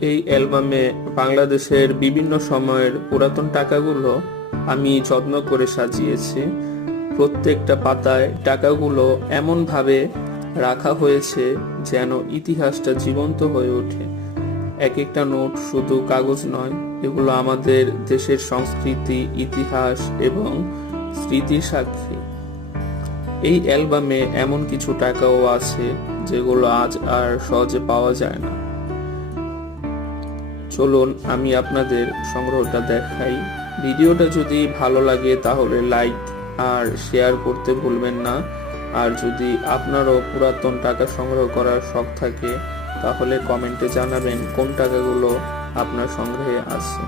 এই অ্যালবামে বাংলাদেশের বিভিন্ন সময়ের পুরাতন টাকাগুলো আমি যত্ন করে সাজিয়েছি। প্রত্যেকটা পাতায় টাকাগুলো এমন ভাবে রাখা হয়েছে যেন ইতিহাসটা জীবন্ত হয়ে ওঠে। এক একটা নোট শুধু কাগজ নয়, এগুলো আমাদের দেশের সংস্কৃতি, ইতিহাস এবং স্মৃতির সাক্ষী। এই অ্যালবামে এমন কিছু টাকাও আছে যেগুলো আজ আর সহজে পাওয়া যায় না। চলুন আমি আপনাদের সংগ্রহটা দেখাই। ভিডিওটা যদি ভালো লাগে তাহলে লাইক আর শেয়ার করতে ভুলবেন না। আর যদি আপনারও পুরাতন টাকা সংগ্রহ করার শখ থাকে তাহলে কমেন্টে জানাবেন কোন টাকাগুলো আপনার সংগ্রহে আছে।